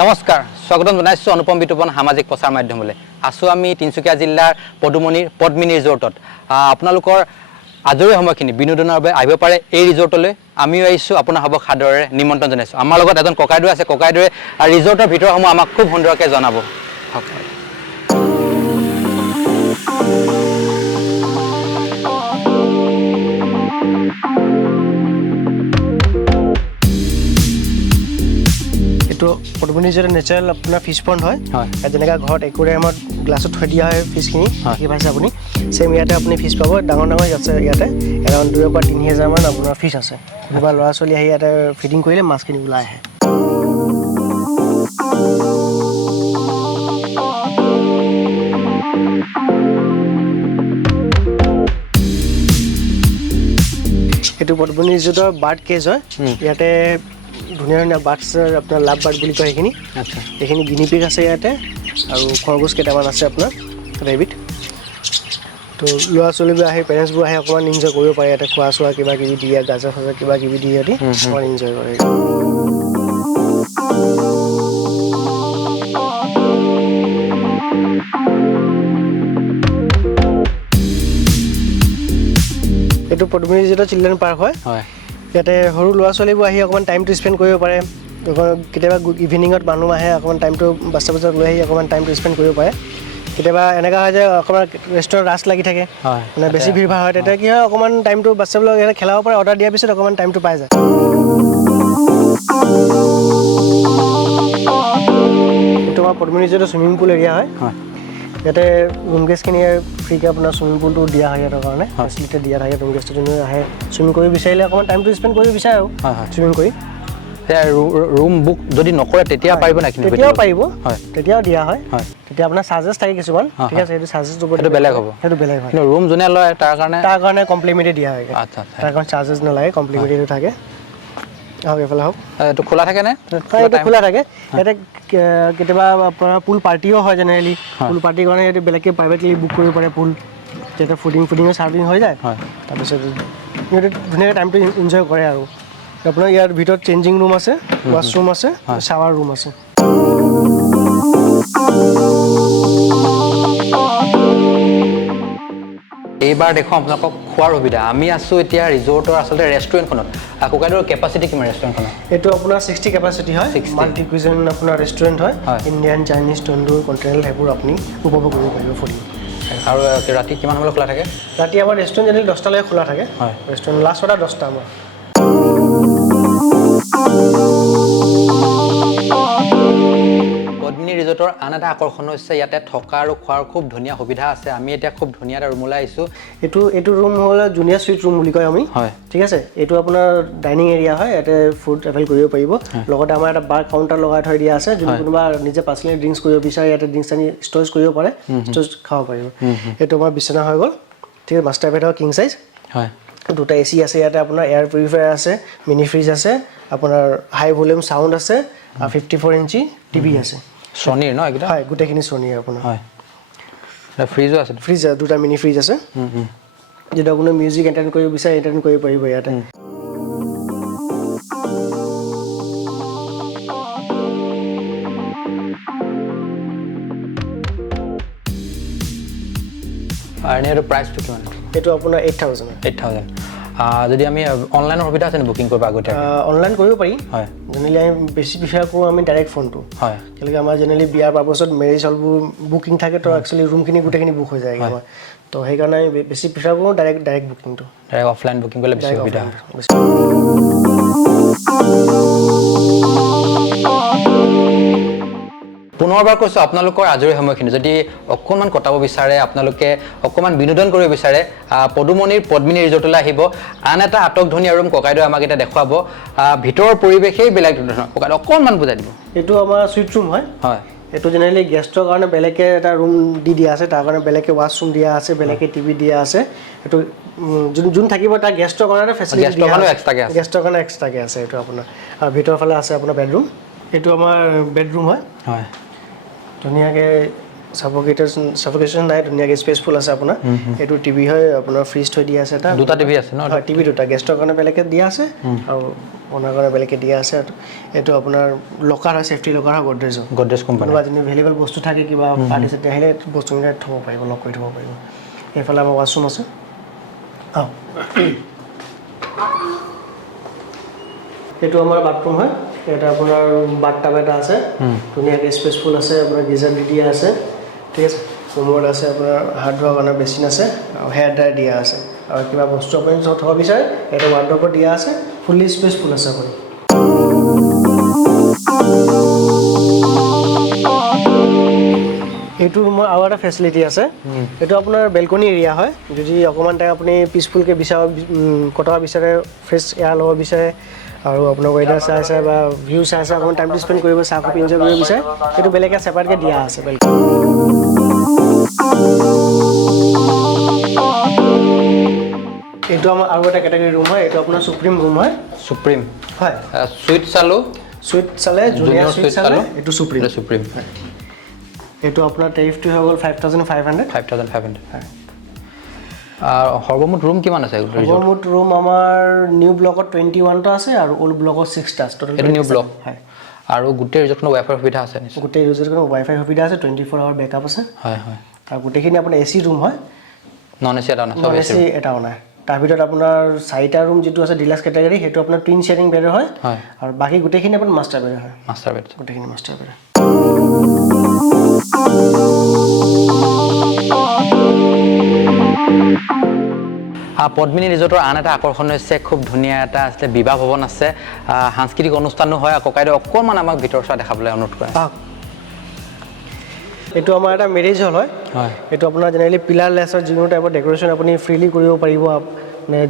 নমস্কাৰ স্বাগতম জনাইছো অনুপম বিতুপন সামাজিক প্ৰচাৰ মাধ্যমলৈ আছো আমি তিনসুকিয়া জিলাৰ পদুমনিৰ পদ্মিনী ৰিজৰ্টত আপোনালোকৰ আজৰি সময়খিনি বিনোদনৰ বাবে আহিব পাৰে এই ৰিজৰ্টলৈ আমিও আহিছো আপোনাৰ হ'ব খাদৰে নিমন্ত্ৰণ জনাইছো আমাৰ লগত এজন ককাইদেউ আছে ককাইদেউৰে ৰিজৰ্টৰ ভিতৰসমূহ আমাক খুব সুন্দৰকৈ জনাব तो पदमनी जो नेचारेल अपना फिश पॉन्ड है जेनेका घर एक्वेरियमत ग्लासत थৈ দিয়া হয় ফিশখিনি কি পাইছে আপুনি সেম ইয়াতে আপুনি ফিশ পাব ডাঙৰ ডাঙৰ আছে ইয়াতে এৰাউণ্ড 2 পৰা 3000 মান আপোনাৰ ফিশ আছে কিবা লৰা চলি আহি ইয়াতে ফিডিং কৰিলে মাছখিনি ওলাই আহে এটো পদমনি ৰিজৰ্টৰ বাৰ্ড কেজ হয় ইয়াতে ধুনীয়া ধুনীয়া বাৰ্ডছ আপোনাৰ লাভ বাৰ্ড বুলি কয় সেইখিনি আচ্ছা এইখিনি গিনিপিগ আছে ইয়াতে আৰু খৰগোছ কেইটামান আছে আপোনাৰ ৰেবিট তো ল'ৰা ছোৱালীবোৰ আহে পেৰেণ্টছবোৰ আহে অকণমান এনজয় কৰিব পাৰে ইয়াতে খোৱা চোৱা কিবা কিবি দিয়ে গাজৰ চাজৰ কিবা কিবি দিয়ে দি অকণমান এনজয় কৰে এইটো পদমনি ৰিজৰ্টৰ চিলড্ৰেন পাৰ্ক হয় ইয়াতে সৰু ল'ৰা ছোৱালীবোৰ আহি অকণমান টাইমটো স্পেণ্ড কৰিব পাৰে কেতিয়াবা ইভিনিঙত মানুহ আহে অকণমান টাইমটো বাচ্চাবোৰক লৈ আহি অকণমান টাইমটো স্পেণ্ড কৰিব পাৰে কেতিয়াবা এনেকুৱা হয় যে অকণমান ৰেষ্টুৰেণ্ট ৰাছ লাগি থাকে মানে বেছি ভিৰ ভাৰ হয় তেতিয়া কি হয় অকণমান টাইমটো বাচ্চাবোৰক ইয়াতে খেলাব পাৰে অৰ্ডাৰ দিয়াৰ পিছত অকণমান টাইমটো পাই যায় এইটো আমাৰ পদমনি ৰিজৰ্টৰ চুইমিং পুল এৰিয়া হয় ইয়াতে ৰুম গেষ্টখিনি ফ্ৰীকৈ আপোনাৰ চুইমিং পুলটো দিয়া হয় ইয়াৰ কাৰণে ফেচিলিটি দিয়া থাকে ৰুম গেষ্ট যোনে আহে চুইমিং কৰিব বিচাৰিলে অকণমান টাইমটো স্পেণ্ড কৰিব বিচাৰে আৰু চুইমিং কৰি ৰুম বুক যদি নকৰে তেতিয়া পাৰিব নেকি তেতিয়াও পাৰিব তেতিয়াও দিয়া হয় তেতিয়া আপোনাৰ চাৰ্জেছ থাকে কিছুমান ঠিক আছে সেইটো চাৰ্জেছ সেইটো বেলেগ হ'ব সেইটো বেলেগ হয় ৰুম যোনে লয় তাৰ কাৰণে কমপ্লিমেণ্টে দিয়া হয় আচ্ছা তাৰ কাৰণে চাৰ্জেছ নালাগে কমপ্লিমেণ্টেড থাকে হওক এইফালে হওক এইটো খোলা থাকে নে এইটো খোলা থাকে ইয়াতে কেতিয়াবা আপোনাৰ পুল পাৰ্টিও হয় জেনেৰেলি পুল পাৰ্টিৰ কাৰণে ইয়াতে বেলেগকৈ প্ৰাইভেটলি বুক কৰিব পাৰে পুল যেতিয়া ফুডিঙৰ চাৰ্ভিং হৈ যায় তাৰপিছত সিহঁতে ধুনীয়াকৈ টাইমটো এনজয় কৰে আৰু আপোনাৰ ইয়াৰ ভিতৰত চেঞ্জিং ৰুম আছে ৱাছৰুম আছে শ্বাৱাৰ ৰুম আছে এইবাৰ দেখো আপোনালোকক খোৱাৰ সুবিধা আমি আছো এতিয়া ৰিজৰ্টৰ আচলতে ৰেষ্টুৰেণ্টখনত ককাইদেউৰ কেপাচিটি কিমান ৰেষ্টুৰেণ্টখনত এইটো আপোনাৰ 60 কেপাচিটি হয় মাল্টি কুইজিন আপোনাৰ ৰেষ্টুৰেণ্ট হয় ইণ্ডিয়ান চাইনিজ তন্দুৰ কণ্টিনেণ্টেল সেইবোৰ আপুনি উপভোগ কৰিব পাৰিব ফুৰি আৰু ৰাতি কিমান সময়লৈ খোলা থাকে ৰাতি আমাৰ ৰেষ্টুৰেণ্ট যদি 10টালৈকে খোলা থাকে ৰেষ্টুৰেণ্ট লাষ্ট অৰ্ডাৰ 10টা আমাৰ পদ্মিনী ৰিজৰ্টৰ আন এটা আকৰ্ষণ হৈছে ইয়াতে থকা আৰু খোৱাৰ খুব ধুনীয়া সুবিধা আছে আমি এতিয়া খুব ধুনীয়া এটা ৰুমলৈ আহিছোঁ এইটো ৰুম হ'ল জুনিয়ৰ সুইট ৰুম বুলি কয় আমি ঠিক আছে এইটো আপোনাৰ ডাইনিং এৰিয়া হয় ইয়াতে ফুড এভেইল কৰিব পাৰিব লগতে আমাৰ এটা বাৰ কাউণ্টাৰ লগাই থৈ দিয়া আছে যদি কোনোবা নিজে পাৰ্চনেলি ড্ৰিংকছ কৰিব বিচাৰে ইয়াতে ড্ৰিংকছ আনি ষ্ট'ৰেজ কৰিব পাৰে ষ্ট'ৰেজ খাব পাৰিব এইটো আমাৰ বিচনা হৈ গ'ল ঠিক আছে মাষ্টাৰ বেড হয় কিং চাইজ হয় দুটা এচি আছে ইয়াতে আপোনাৰ এয়াৰ পিউৰিফায়াৰ আছে মিনি ফ্ৰিজ আছে আপোনাৰ হাই ভলিউম চাউণ্ড আছে 54 ইঞ্চি টিভি আছে ছনীৰ ন এইকেইটা হয় গোটেইখিনি ছনীৰ আপোনাৰ হয় ফ্ৰিজো আছে ফ্ৰিজ দুটা মিনি ফ্ৰিজ আছে যদি আপুনি মিউজিক এণ্টাৰটেইন কৰিব বিচাৰে এণ্টাৰটেইন কৰিব পাৰিব ইয়াতে আৰু এইটো প্ৰাইচটো কিমান এইটো আপোনাৰ 8000 যদি আমি অনলাইনৰ সুবিধা আছে নেকি বুকিং কৰিব আগতীয়াকৈ অনলাইন কৰিব পাৰি হয় জেনেৰেলি আমি বেছি প্ৰিফাৰ কৰোঁ আমি ডাইৰেক্ট ফোনটো হয় কেলৈ আমাৰ জেনেৰেলি বিয়াৰ পাৰপাছত মেৰেজ হলবোৰ বুকিং থাকে তো একচুৱেলি ৰুমখিনি গোটেইখিনি বুক হৈ যায় আমাৰ তো সেইকাৰণে আমি বেছি প্ৰিফাৰ কৰোঁ ডাইৰেক্ট বুকিংটো ডাইৰেক্ট অফলাইন বুকিং কৰিলে বেছি সুবিধা পুনৰবাৰ কৈছোঁ আপোনালোকৰ আজৰি সময়খিনি যদি অকণমান কটাব বিচাৰে আপোনালোকে অকণমান বিনোদন কৰিব বিচাৰে পদুমনিৰ পদ্মিনী ৰিজৰ্টলৈ আহিব আন এটা আটকধুনীয়া ৰুম ককাইদেউ আমাক এতিয়া দেখুৱাব ভিতৰৰ পৰিৱেশেই বেলেগ ধৰণৰ ককাইদেউ অকণমান বুজাই দিব এইটো আমাৰ চুইট ৰুম হয় এইটো জেনেৰেলি গেষ্টৰ কাৰণে বেলেগকৈ এটা ৰুম দি দিয়া আছে তাৰ কাৰণে বেলেগকৈ ৱাছৰুম দিয়া আছে বেলেগকৈ টিভি দিয়া আছে এইটো যোন থাকিব তাৰ গেষ্টৰ কাৰণে ফেচিলিটি গেষ্টৰ কাৰণে এক্সট্ৰাকৈ আছে এইটো আপোনাৰ আৰু ভিতৰৰ ফালে আছে আপোনাৰ বেডৰুম এইটো আমাৰ বেডৰুম হয় ধুনীয়াকৈ সাফোকেশন নাই ধুনীয়াকৈ স্পেচফুল আছে আপোনাৰ এইটো টিভি হয় আপোনাৰ ফ্ৰিজ থৈ দিয়া আছে এটা দুটা টিভি আছে ন টিভি দুটা গেষ্টৰ কাৰণে বেলেগকৈ দিয়া আছে আৰু ওনাৰ কাৰণে বেলেগকৈ দিয়া আছে এইটো আপোনাৰ লকাৰ হয় ছেফটি লকাৰ হয় গডৰেজ কোম্পানী কোনোবা যদি ভেলিউবল বস্তু থাকে কিবা পাৰ্টি চাৰ্টি আহিলে বস্তুবিলাক থ'ব পাৰিব লক কৰি থ'ব পাৰিব এইফালে আমাৰ ৱাছৰুম আছে এইটো আমাৰ বাথৰুম হয় এটা আপোনাৰ বাথটাব এটা আছে ধুনীয়াকৈ স্পেচফুল আছে আপোনাৰ গিজাৰ দি দিয়া আছে ঠিক আছে কোমোড আছে আপোনাৰ হাত ধোৱাৰ কাৰণে বেচিন আছে আৰু হেয়াৰ ড্ৰায়াৰ দিয়া আছে আৰু কিবা বস্তু আপুনি থ'ব বিচাৰে এটা ৱাৰ্ড্ৰবত দিয়া আছে ফুল্লি স্পেচফুল আছে আপুনি এইটো ৰুমৰ আৰু এটা ফেচিলিটি আছে এইটো আপোনাৰ বেলকনি এৰিয়া হয় যদি অকণমান টাইম আপুনি পিচফুলকৈ কটাব বিচাৰে ফ্ৰেছ এয়াৰ ল'ব বিচাৰে আৰু আপোনাৰ ৱেডাৰ চাই চাই বা ভিউ চাই চাই অকণমান টাইমটো স্পেণ্ড কৰিব চাহ কফি এনজয় কৰিব বিচাৰে সেইটো বেলেগকৈ ছেপাৰেটকৈ দিয়া আছে বেলকনি এইটো আমাৰ আৰু এটা কেটেগৰী ৰুম হয় এইটো আপোনাৰ সুপ্ৰিম ৰুম হয় সুপ্ৰিম হয় সুইট চালে জুনিয়ৰ সুইট চালে এইটো সুপ্ৰিম হয় এইটো আপোনাৰ টেৰিফটো হৈ গ'ল 5500 হয় সৰ্বমুঠ ৰুম কিমান আছে সৰ্বমুঠ ৰুম আমাৰ নিউ ব্লকত 21টা আছে আৰু ওল্ড ব্লকত 6টা টোটেল নিউ ব্লক হয় আৰু গোটেই ৰিজৰ্টখনত ৱাইফাই সুবিধা আছে নিশ্চয় গোটেই ৰিজৰ্টখনত ৱাইফাই সুবিধা আছে 24 আৱাৰ বেকআপ আছে হয় আৰু গোটেইখিনি আপোনাৰ এচি ৰুম হয় নন এচি এটা নাই নন এচি এটাও নাই তাৰ ভিতৰত আপোনাৰ 4টা ৰুম যিটো আছে ডিলাক্স কেটেগৰী সেইটো আপোনাৰ টুইন শেয়াৰিং বেডৰ হয় আৰু বাকি গোটেইখিনি আপোনাৰ মাষ্টাৰ বেড হয় গোটেইখিনি মাষ্টাৰ বেড পদ্মিনী ৰিজৰ্টৰ আন এটা আকৰ্ষণ হৈছে খুব ধুনীয়া এটা আছিলে বিবাহ ভৱন আছে সাংস্কৃতিক অনুষ্ঠানো হয় ককাইদেউ অকণমান আমাক ভিতৰ চোৱা দেখাবলৈ অনুৰোধ কৰে এইটো আমাৰ এটা মেৰেজ হল হয় এইটো আপোনাৰ জেনেৰেলি পিলাৰ লেছৰ যিকোনো টাইপৰ ডেকোৰেশ্যন আপুনি ফ্ৰীলি কৰিব পাৰিব মানে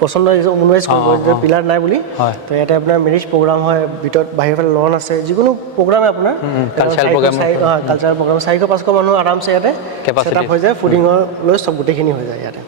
পচন্দ অনুৱাইজ কৰিব পিলাৰ নাই বুলি তো ইয়াতে আপোনাৰ মেৰেজ প্ৰগ্ৰাম হয় ভিতৰত বাহিৰৰ ফালে লন আছে যিকোনো প্ৰগ্ৰামে আপোনাৰ কালচাৰেল প্ৰগ্ৰাম 400-500 মানুহ আৰামছে ইয়াতে ছেটআপ হৈ যায় ফুডিঙৰ লৈ চব গোটেইখিনি হৈ যায় ইয়াতে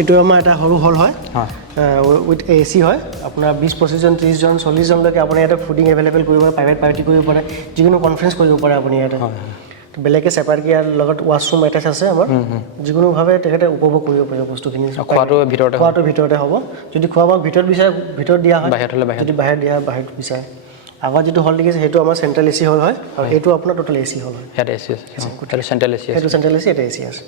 এইটো আমাৰ এটা সৰু হল হয় উইথ এচি হয় আপোনাৰ 20-25 জন 30 জন 40 জনলৈকে আপুনি ইয়াতে ফুডিং এভেইলেবল কৰিব পাৰে প্ৰাইভেট পাৰ্টি কৰিব পাৰে যিকোনো কনফাৰেন্স কৰিব পাৰে আপুনি ইয়াতে বেলেগে ছেপাৰেটকৈ ইয়াৰ লগত ৱাছৰুম এটাচ আছে আমাৰ যিকোনোভাৱে তেখেতে উপভোগ কৰিব পাৰিব বস্তুখিনি খোৱাটো ভিতৰতে হ'ব যদি খোৱা বোৱা ভিতৰত দিয়া হয় যদি বাহিৰত দিয়া বাহিৰত বিচাৰে আগত যিটো হল দেখিছে সেইটো আমাৰ চেণ্ট্ৰেল এচি হল হয় আৰু এইটো আপোনাৰ টোটেল এচি হল হয় ইয়াত এচি আছে চেণ্ট্ৰেল এচি এইটো চেণ্ট্ৰেল এচি এটা এচি আছে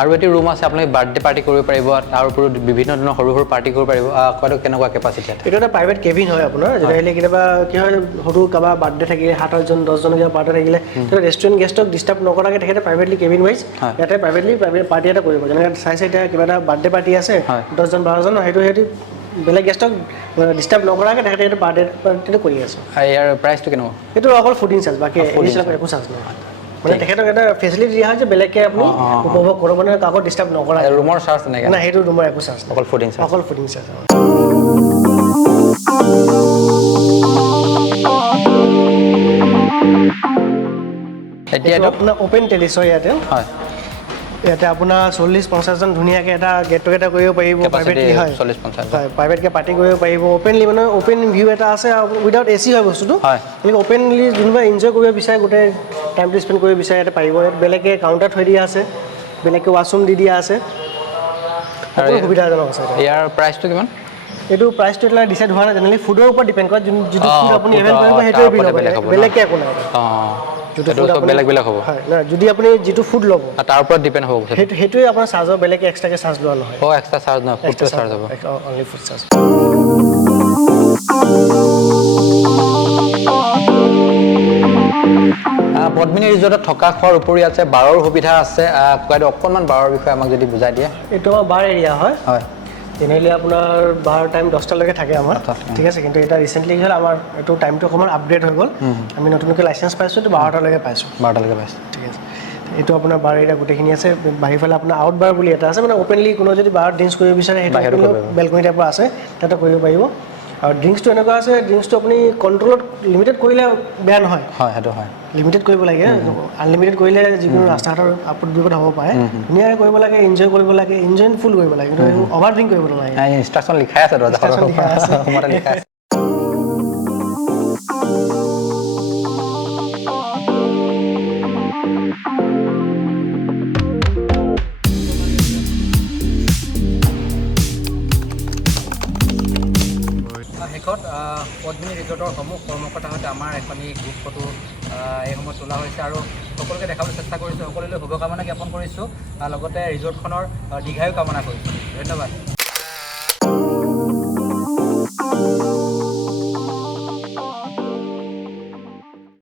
আৰু এটি ৰুম আছে আপুনি বাৰ্থডে পাৰ্টি কৰিব পাৰিব তাৰ উপৰিও বিভিন্ন ধৰণৰ সৰু সৰু পাৰ্টি কৰিব পাৰিব কয়টো কেনেকুৱা কেপাচিটি আছে এইটো এটা প্ৰাইভেট কেবিন হয় আপোনাৰ জেনেৰেলি কেতিয়াবা কি হয় সৰু কাৰোবাৰ বাৰ্থডে থাকিলে 7-8জন 10জন কিবা বাৰ্থডে থাকিলে ৰেষ্টুৰেণ্ট গেষ্টক ডিষ্টাৰ্ব নকৰাকৈ তেখেতে প্ৰাইভেটলি কেবিন ৱাইজ ইয়াতে প্ৰাইভেট পাৰ্টি এটা কৰিব যেনেকৈ চাইছে এতিয়া কিবা এটা বাৰ্থডে পাৰ্টি আছে 10জন 12জন সেইটো সিহঁতি বেলেগ গেষ্টক ডিষ্টাৰ্ব নকৰাকৈ তেখেতে এইটো পাৰ্টিটো কৰি আছে ইয়াৰ প্ৰাইচটো কেনেকুৱা এইটো অকল ফুডিং চাৰ্জ বাকী একো চাৰ্জ নহয় মানে তেখেতক এটা ফেচিলিটি দিয়া হয় যে বেলেগকৈ আপুনি উপভোগ কৰিব মানে কাকো ডিষ্টাৰ্ব নকৰা ৰুমৰ চাৰ্জ তেনেকৈ নাই সেইটো ৰুমৰ একো চাৰ্জ অকল ফুডিং চাৰ্জ এতিয়া আপোনাৰ অ'পেন টেলিছ হয় ইয়াতে ইয়াতে আপোনাৰ 40-50 জন ধুনীয়াকৈ এটা গেট টুগেডাৰ কৰিব পাৰিব প্ৰাইভেটলি হয় 40-50 প্ৰাইভেটকৈ পাৰ্টি কৰিব পাৰিব অ'পেনলি মানে অ'পেন ভিউ এটা আছে উইদাউট এচি হয় বস্তুটো কিন্তু অ'পেনলি যোনবাৰ এনজয় কৰিব বিচাৰে গোটেই টাইমটো স্পেণ্ড কৰিব বিচাৰে ইয়াতে পাৰিব ইয়াত বেলেগকৈ কাউণ্টাৰ থৈ দিয়া আছে বেলেগকৈ ৱাছৰুম দি দিয়া আছে সকলো সুবিধাজনক আছে ইয়াৰ প্ৰাইচটো কিমান এইটো প্ৰাইচটো এতিয়া ডিচাইড হোৱা নাই জেনেৰেলি ফুডৰ ওপৰত ডিপেণ্ড কৰে যিটো ফুড আপুনি এভেইল কৰিব সেইটোৱে বিল হ'ব বেলেগকৈ একো নাই বেলেগ হ'ব হয় না যদি আপুনি যিটো ফুড ল'ব তাৰ ওপৰত ডিপেণ্ড হ'ব সেইটোৱে আপোনাৰ চাৰ্জৰ বেলেগকৈ এক্সট্ৰাকৈ চাৰ্জ লোৱা নহয় এক্সট্ৰা চাৰ্জ নহয় ফুডটো চাৰ্জ হ'ব অনলি ফুড চাৰ্জ পদ্মিনী ৰিজৰ্টত থকা খোৱাৰ উপৰি আছে বাৰৰ সুবিধা আছে কয়তো অকণমান বাৰৰ বিষয়ে আমাক যদি বুজাই দিয়ে এইটো আমাৰ বাৰ এৰিয়া হয় জেনেৰেলি আপোনাৰ বাৰ টাইম 10টালৈকে থাকে আমাৰ ঠিক আছে কিন্তু এটা ৰিচেণ্টলি কি হ'ল আমাৰ এইটো টাইমটো অকণমান আপগ্ৰেড হৈ গ'ল আমি নতুনকৈ লাইচেঞ্চ পাইছোঁ এইটো 12টালৈকে পাইছোঁ ঠিক আছে এইটো আপোনাৰ বাৰ এৰিয়া গোটেইখিনি আছে বাহিৰফালে আপোনাৰ আউট বাৰ বুলি এটা আছে মানে অ'পেনলি কোনো যদি বাৰত ড্ৰিংকছ কৰিব বিচাৰে সেইটো বেলকনি টাইপৰ আছে তাতে কৰিব পাৰিব আৰু ড্ৰিংকছটো এনেকুৱা আছে ড্ৰিংকছটো আপুনি কণ্ট্ৰলত লিমিটেড কৰিলে বেয়া নহয় সেইটো হয় লিমিটেড কৰিব লাগে আনলিমিটেড কৰিলে যিকোনো ৰাস্তা ঘাটৰ আপদ বিপদ হ'ব পাৰে ধুনীয়াকৈ কৰিব লাগে এনজয় কৰিব লাগে এনজয়ফুল কৰিব লাগে কিন্তু অভাৰ ড্ৰিংক কৰিব নালাগে ইনষ্ট্ৰাকশ্যন লিখাই আছে পদ্মিনী ৰিজৰ্টৰ সমূহ কৰ্মকৰ্তাহঁতে আমাৰ এখনি গ্ৰুপ ফটো এই সময়ত তোলা হৈছে আৰু সকলোকে দেখাবলৈ চেষ্টা কৰিছোঁ। সকলোলৈ শুভকামনা জ্ঞাপন কৰিছোঁ, লগতে ৰিজৰ্টখনৰ দীৰ্ঘায়ু কামনা কৰিছোঁ। ধন্যবাদ।